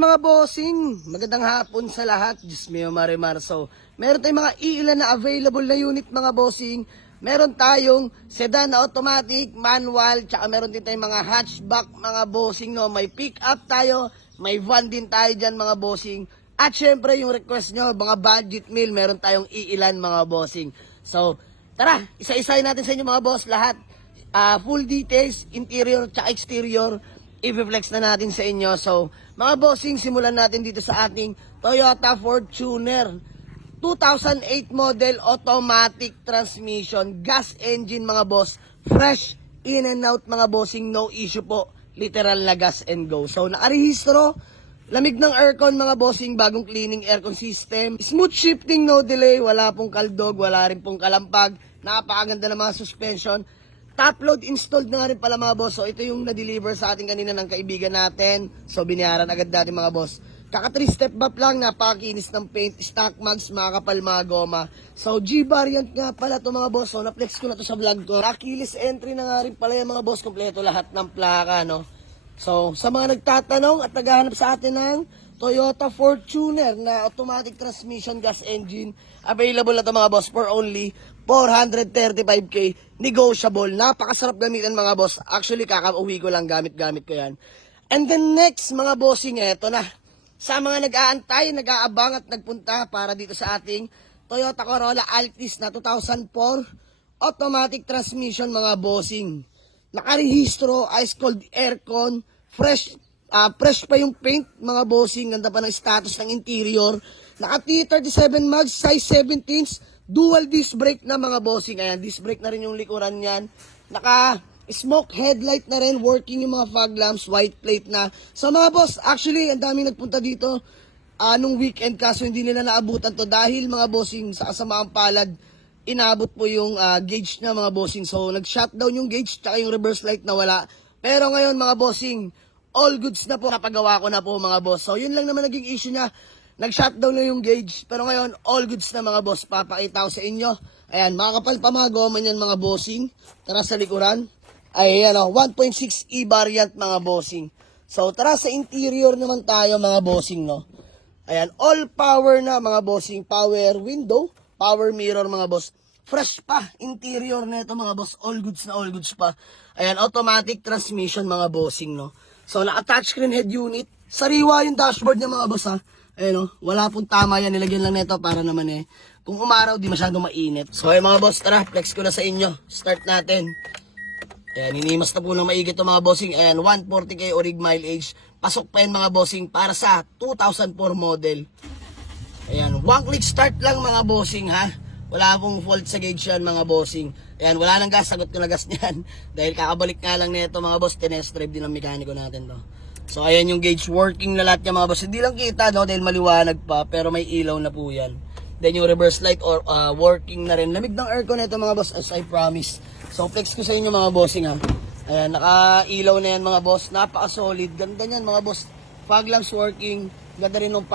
mga bossing, magandang hapon sa lahat. Diyos mio marimar. So, meron tayong mga iilan na available na unit mga bossing. Meron tayong sedan na automatic, manual, tsaka meron din tayong mga hatchback mga bossing. No? May pick up tayo, may van din tayo dyan mga bossing. At syempre yung request nyo, mga budget meal, meron tayong iilan mga bossing. So, tara, isa-isahin natin sa inyo mga boss lahat. Full details, interior tsaka exterior, i-flex na natin sa inyo. So, mga bossing, simulan natin dito sa ating Toyota Fortuner 2008 model, automatic transmission, gas engine mga boss, fresh in and out mga bossing, no issue po, literal na gas and go. So, nakarehistro, lamig ng aircon mga bossing, bagong cleaning aircon system, smooth shifting, no delay, wala pong kaldog, wala rin pong kalampag, napakaganda ng mga suspension. Top load installed na nga rin pala mga boss. So ito yung na-deliver sa ating kanina ng kaibigan natin. So binayaran agad natin mga boss. Kaka 3 step up lang, napakakinis ng paint, stock mags, makakapal mga goma. So G-variant nga pala to mga boss. So na-flex ko na to sa vlog ko. Keyless entry na nga rin pala yung mga boss. Kompleto lahat ng plaka, no? So sa mga nagtatanong at naghahanap sa atin ng Toyota Fortuner na automatic transmission gas engine, available na to mga boss for only 435k, negotiable. Napakasarap gamitin mga boss. Actually, kakauwi ko lang, gamit-gamit ko yan. And then next mga bossing, eto na. Sa mga nag-aantay, nag-aabang at nagpunta para dito sa ating Toyota Corolla Altis na 2004, automatic transmission mga bossing. Nakarehistro, ice cold aircon, fresh pa yung paint mga bossing, ganda pa ng status ng interior. Naka T37 mags, size 17, dual disc brake na mga bossing. Ayan, disc brake na rin yung likuran niyan. Naka smoke headlight na rin, working yung mga fog lamps, white plate na. So mga boss, actually ang daming nagpunta dito nung weekend, kaso hindi nila naabutan to dahil mga bossing sa kasamaang palad, inabot po yung gauge na mga bossing. So nag-shutdown yung gauge tsaka yung reverse light na wala. Pero ngayon mga bossing, all goods na po, napagawa ko na po mga boss. So yun lang naman naging issue niya, nag-shutdown na yung gauge. Pero ngayon, all goods na mga boss, papakita ko sa inyo. Ayan, makakapal pa mga goma niyan mga bossing. Tara sa likuran. Ayan o, 1.6 E-variant mga bossing. So tara sa interior naman tayo mga bossing, no. Ayan, all power na mga bossing. Power window, power mirror mga boss. Fresh pa, interior na ito mga boss. All goods na all goods pa. Ayan, automatic transmission mga bossing, no. So naka-touchscreen head unit. Sariwa yung dashboard niya mga boss ha. Ayan o, wala pong tama yan. Nilagyan lang nito para naman kung umaraw di masyadong mainit. So ayan mga boss, tara, flex ko na sa inyo. Start natin. Ayan, hinimas na po ng maigit ito mga bossing. Ayan, 140k orig mileage. Pasok pa yan mga bossing para sa 2004 model. Ayan, one click start lang mga bossing ha. Wala pong fault sa gauge yan mga bossing. Ayan, wala nang gas, sagot ko na gas niyan. Dahil kakabalik nga lang nito mga boss, tinest drive din ng mekaniko natin to. So ayan yung gauge, working na lahat niya mga boss. Hindi lang kita no, dahil maliwanag pa, pero may ilaw na po yan. Then yung reverse light or working na rin. Lamig ng aircon nito mga boss, as I promise. So flex ko sa inyo mga bossing ha. Ayan, naka-ilaw na yan mga boss. Napaka-solid, ganda niyan mga boss. Fog lamps working, ganda rin ng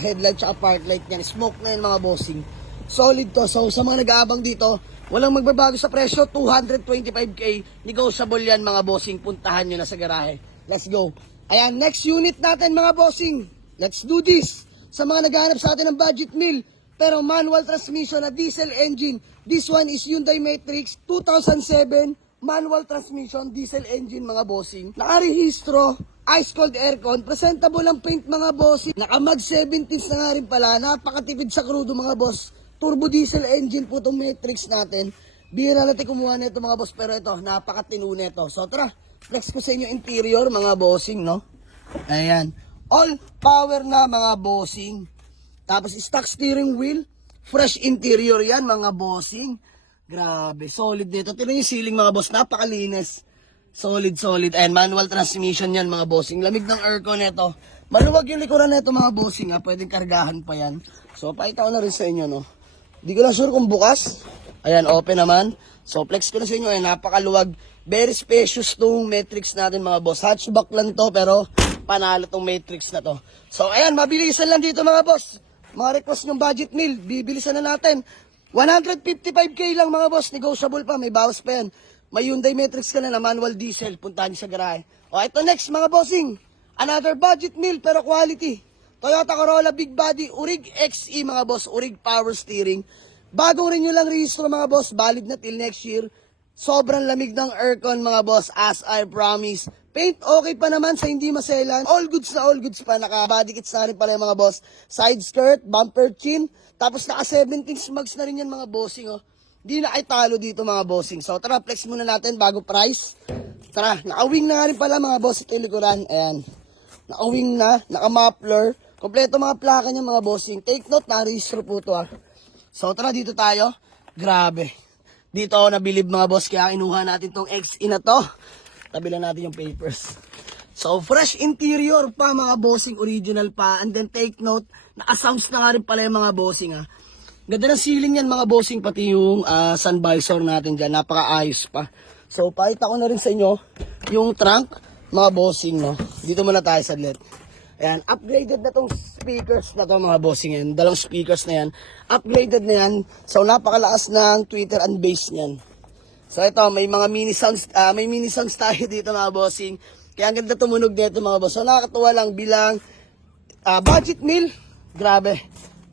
headlight at park light niyan. Smoke na yan mga bossing. Solid to. So sa mga nag-aabang dito, walang magbabago sa presyo, 225k, negotiable yan mga bossing. Puntahan nyo na sa garahe. Let's go. Ayan, next unit natin mga bossing. Let's do this. Sa mga naghahanap sa atin ng budget meal, pero manual transmission na diesel engine. This one is Hyundai Matrix 2007, manual transmission, diesel engine mga bossing. Nakarehistro, ice cold aircon, presentable ang paint mga bossing. Nakamag 17s na nga rin pala, napakatipid sa crudo mga boss. Turbo diesel engine po itong Matrix natin. Bihira natin kumuha nito mga boss, pero ito, napakatino nito. So tara, flex ko sa inyo interior mga bossing, no? Ayan, all power na mga bossing. Tapos stock steering wheel, fresh interior yan mga bossing. Grabe, solid nito. Tignan yung ceiling mga boss, napakalinis. Solid, solid. And manual transmission yan mga bossing. Lamig ng aircon nito. Maluwag yung likuran nito mga bossing ha. Pwedeng kargahan pa yan. So pakita ko na rin sa inyo, no. Di ko lang sure kung bukas. Ayan, open naman. So flex ko na sa inyo. Ayan, napakaluwag. Very spacious tong Matrix natin mga boss. Hatchback lang to pero panalo tong Matrix na to. So ayan, mabilisan lang dito mga boss. Mga request ng budget meal, bibilisan na natin. 155k lang mga boss, negotiable pa, may bawas pa yan. May Hyundai Matrix ka na manual diesel, puntahan niyo sa garahe. O ito next mga bossing, Another budget meal pero quality. Toyota Corolla Big Body Urig XE mga boss, Urig power steering. Bagong rin nyo lang rehistro mga boss, valid na till next year. Sobrang lamig ng aircon mga boss, as I promise. Paint okay pa naman sa hindi maselan. All goods na all goods pa. Naka-body kits na rin pala yung mga boss. Side skirt, bumper chin. Tapos naka 17 smugs na rin yan mga bossing. Oh. Di na ay talo dito mga bossing. So tara, flex muna natin bago price. Tara, naka-wing na nga rin pala mga boss ito yung likuran. Ayan. Naka-wing na, naka-muffler. Kompleto mga plaka niya mga bossing. Take note, na-registro po ito ah. So tara, dito tayo. Grabe. Dito ako nabilib mga boss, kaya kinuha natin tong XE na to. Tabilan natin yung papers. So, fresh interior pa mga bossing, original pa. And then take note, naka-sounds na nga rin pala yung mga bossing ha. Ganda ng ceiling yan mga bossing, pati yung sun visor natin dyan. Napaka-ayos pa. So, pakita ko na rin sa inyo yung trunk, mga bossing no. Dito muna tayo sa LED. Ayan, upgraded na tong speakers na to mga bossing yan. Dalawang speakers na yan. Upgraded na yan. So, napakalakas ng tweeter and bass niyan. So, ito, may mga mini sounds tayo dito mga bossing. Kaya ang ganda tumunog dito mga boss. So, nakakatuwa lang bilang budget meal. Grabe.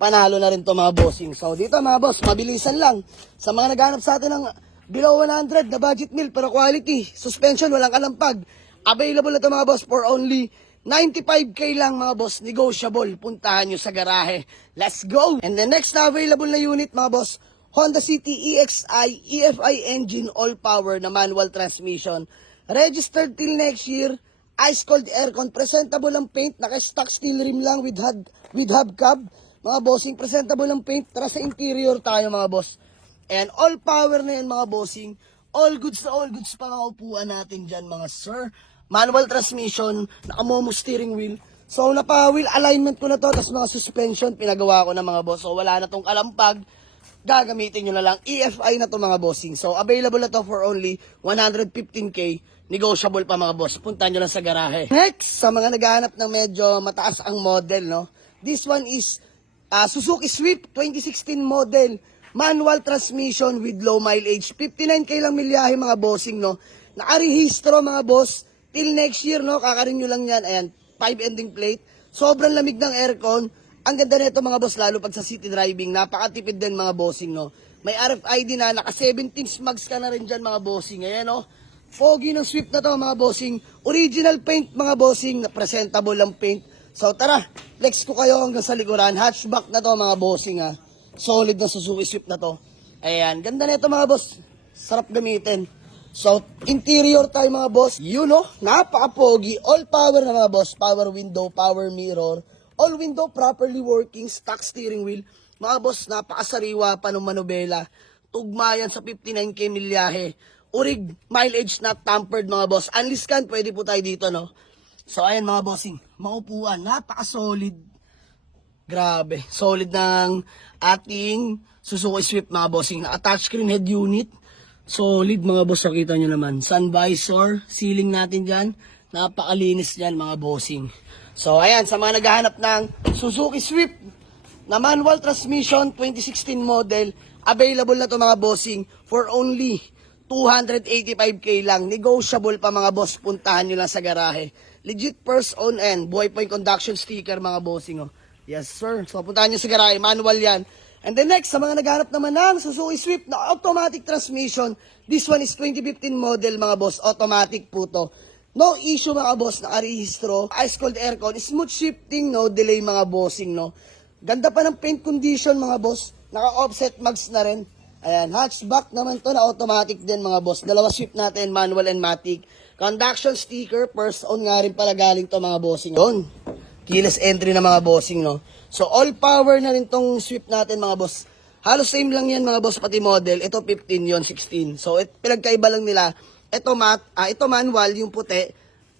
Panalo na rin to mga bossing. So, dito mga boss, mabilisan lang. Sa mga naghanap sa atin ng below 100 na budget meal pero quality. Suspension, walang kalampag. Available na to mga boss for only 95k lang mga boss, negotiable. Puntahan nyo sa garahe. Let's go! And the next na available na unit mga boss, Honda City EXI, EFI engine, all power na manual transmission. Registered till next year, ice cold aircon, presentable ang paint, naka-stock steel rim lang with hubcap. Mga bossing, presentable ang paint, tara sa interior tayo mga boss. And all power na yan mga bossing. All goods na all goods pa nga upuan natin dyan mga sir. Manual transmission, naka-momo steering wheel. So, napa-wheel alignment ko na to, tapos mga suspension, pinagawa ko na mga boss. So, wala na tong kalampag. Gagamitin nyo na lang. EFI na to mga bossing. So, available na to for only 115k. Negotiable pa mga boss. Punta nyo lang sa garahe. Next, sa mga naghahanap ng medyo mataas ang model, no? This one is Suzuki Swift 2016 model. Manual transmission with low mileage. 59k lang milyahe mga bossing, no? Nakarehistro mga boss. Till next year, no? Kakarin nyo lang yan. Ayan, 5 ending plate. Sobrang lamig ng aircon. Ang ganda nito mga boss, lalo pag sa city driving. Napakatipid din mga bossing, no? May RFID na, naka 17 smugs ka na rin dyan mga bossing. Ayan, no? Pogi ng Swift na to mga bossing. Original paint mga bossing. Presentable ang paint. So tara, flex ko kayo hanggang sa likuran. Hatchback na to mga bossing ha. Solid na Suzuki Swift na to. Ayan, ganda nito mga boss. Sarap gamitin. So, interior tayo mga boss. You know, napaka-pogi. All power na mga boss. Power window, power mirror. All window properly working, stock steering wheel. Mga boss, napakasariwa pa ng manubela. Tugma yan sa 59k milyahe. Urig, mileage not tampered mga boss. Unliscan, pwede po tayo dito, no? So, ayan mga bossing. Maupuan, napaka-solid. Grabe. Solid ng ating Suzuki Swift mga bossing. Naka-touchscreen head unit. Solid mga boss, nakita nyo naman. Sun visor, ceiling natin dyan. Napakalinis dyan mga bossing. So, ayan, sa mga naghahanap ng Suzuki Swift na manual transmission, 2016 model, available na to mga bossing for only 285k lang. Negotiable pa mga boss, puntahan nyo lang sa garahe. Legit first own and buhay po yung conduction sticker mga bossing. Oh. Yes sir, so puntahan nyo sa garahe, manual yan. And then next, sa mga naghahanap naman ng Suzuki Swift na automatic transmission, this one is 2015 model mga boss, automatic po to. No issue mga boss, nakarehistro. Ice cold aircon, smooth shifting, no delay mga bossing, no. Ganda pa ng paint condition mga boss. Naka-offset mags na rin. Ayan, hatchback naman to na automatic din mga boss. Dalawa Swift natin, manual and matic. Conduction sticker, first on nga rin pala galing to mga bossing. Yun, keyless entry na mga bossing, no. So all power na rin tong Swift natin mga boss. Halos same lang yan mga boss, pati model. Ito 15, yon 16. So pinagkaiba lang nila. Ito manual, yung puti.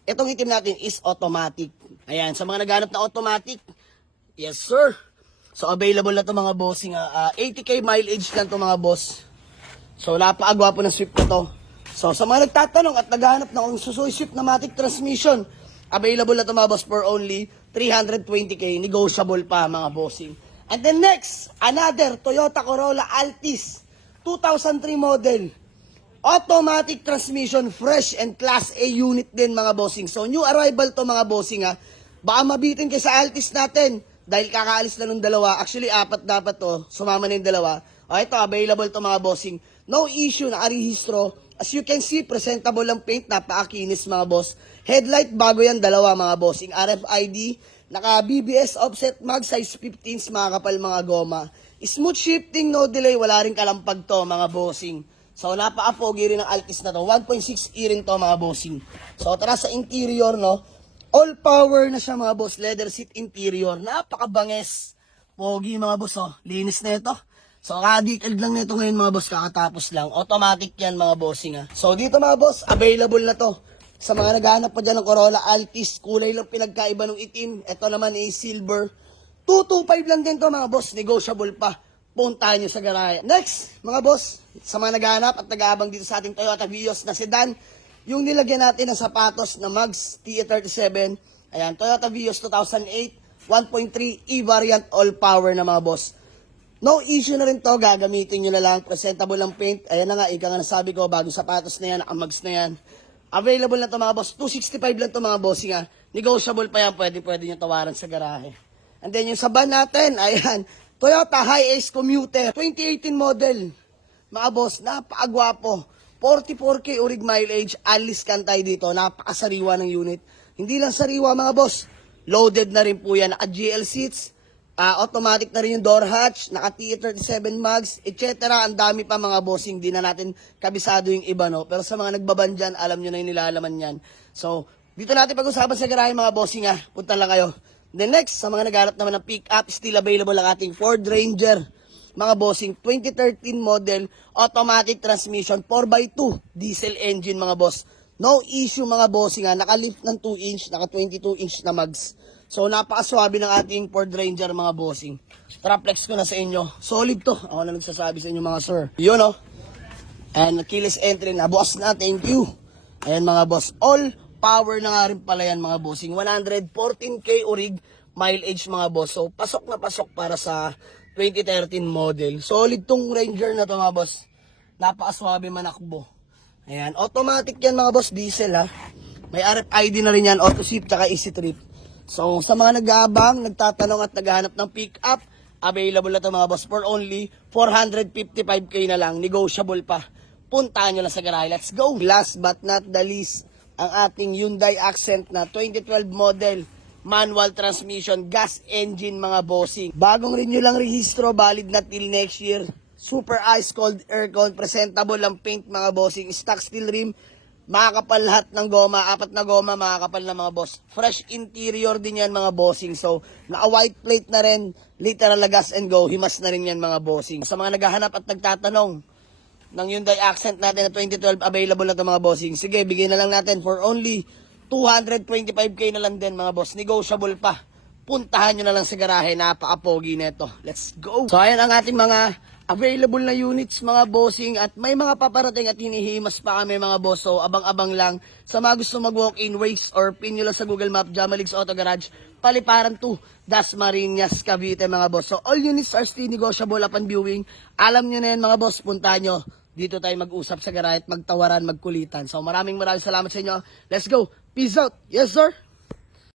Itong itim natin is automatic. Ayan, sa mga naghanap na automatic, yes sir. So available na to mga bossing. 80k mileage lang to mga boss. So napakagwapo ng Swift na to. So sa mga nagtatanong at naghanap ng Suzuki Swift na matic transmission, available na to mga boss for only 320k. Negotiable pa mga bossing. And then next, another Toyota Corolla Altis 2003 model. Automatic transmission, fresh and class A unit din mga bossing. So new arrival to mga bossing ha. Baka mabitin kayo sa Altis natin dahil kakaalis na nung dalawa. Actually, 4 dapat to. Sumama na yung dalawa. O ito, available to mga bossing. No issue, nakarehistro. As you can see, presentable ang paint. Napakakinis mga boss. Headlight, bago yan, dalawa mga bossing. RFID, naka BBS offset mag, size 15s, mga kapal mga goma. Smooth shifting, no delay. Wala rin kalampag to mga bossing. So, napaka-foggy rin ng Altis na to. 1.6E rin to, mga bossing. So, tara sa interior, no? All power na siya, mga boss. Leather seat interior. Napaka-banges. Foggy, mga boss, oh. Linis na ito. So, ka-detailed lang nito ngayon, mga boss. Kakatapos lang. Automatic yan, mga bossing, ha. So, dito, mga boss, available na to. Sa mga naghahanap pa dyan ng Corolla Altis, kulay lang pinagkaiba ng itim. Ito naman ay silver. 225 lang din to, mga boss. Negotiable pa. Puntahan nyo sa garahe. Next, mga boss, sa mga naghahanap at nag-aabang dito sa ating Toyota Vios na sedan, yung nilagyan natin ng sapatos na Mags TA37, ayan, Toyota Vios 2008, 1.3 E-variant all-power na mga boss. No issue na rin to, gagamitin nyo na lang, presentable ang paint, ayan na nga, ika nga nasabi ko, bagong sapatos na yan, naka-Mags na yan. Available na to mga boss, 265 lang to mga boss nga, negotiable pa yan, pwede nyo tawaran sa garahe. And then yung sa van natin, ayan, Toyota Hi-Ace Commuter, 2018 model. Mga boss, napakagwapo. 44K urig mileage, alis kan tayo dito. Napakasariwa ng unit. Hindi lang sariwa mga boss. Loaded na rin po yan. Naka-GL seats, automatic na rin yung door hatch, naka-T37 mags, etc. Ang dami pa mga bossing. Hindi na natin kabisado yung iba, no? Pero sa mga nagbaban dyan, alam nyo na yung nilalaman yan. So, dito natin pag-usapan sa garahe mga bossing ha. Punta lang kayo. Then next, sa mga naghanap naman ng pick-up, still available ang ating Ford Ranger. Mga bossing, 2013 model, automatic transmission, 4x2, diesel engine mga boss. No issue mga bossing ha, naka-lift ng 2-inch, naka-22-inch na mags. So napakaswabe ng ating Ford Ranger mga bossing. Traplex ko na sa inyo. Solid to, ako na nagsasabi sa inyo mga sir. Yun o. And keyless entry na, boss na, thank you. Ayan mga boss, all power na nga rin pala yan mga bossing. 114K urig mileage mga boss. So pasok na pasok para sa 2013 model. Solid tong Ranger na to mga boss. Napakaswabe manakbo. Ayan, automatic yan mga boss, diesel ha. May RFID na rin yan, auto shift tsaka easy trip. So sa mga nag-aabang, nagtatanong at naghahanap ng pick up, available na to mga boss for only 455K na lang. Negotiable pa. Puntahan nyo lang sa garahe. Let's go! Last but not the least, ang ating Hyundai Accent na 2012 model, manual transmission, gas engine mga bossing. Bagong renew lang rehistro, valid na till next year. Super ice cold aircon, presentable ang paint mga bossing, stock steel rim, makakapal lahat ng goma, 4 na goma, makakapal na mga boss. Fresh interior din yan mga bossing. So, naka white plate na rin, literal na gas and go, himas na rin yan mga bossing. Sa mga naghahanap at nagtatanong, ng Hyundai Accent natin na 2012, available na ito mga bossing. Sige, bigay na lang natin for only 225K na lang din mga boss. Negotiable pa. Puntahan nyo na lang sa garahe. Napaka-pogi neto. Let's go! So, ayan ang ating mga available na units mga bossing. At may mga paparating at hinihimas pa kami mga boss. So, abang-abang lang. Sa mga gusto mag-walk-in, Waze or pin nyo lang sa Google Map, Jamaligs Auto Garage, Paliparan 2, Dasmariñas, Cavite mga boss. So, all units are still negotiable upon viewing. Alam nyo na yan mga boss. Puntahan nyo. Dito tayo mag-usap sa garahe at magtawaran, magkulitan. So maraming salamat sa inyo. Let's go. Peace out. Yes, sir.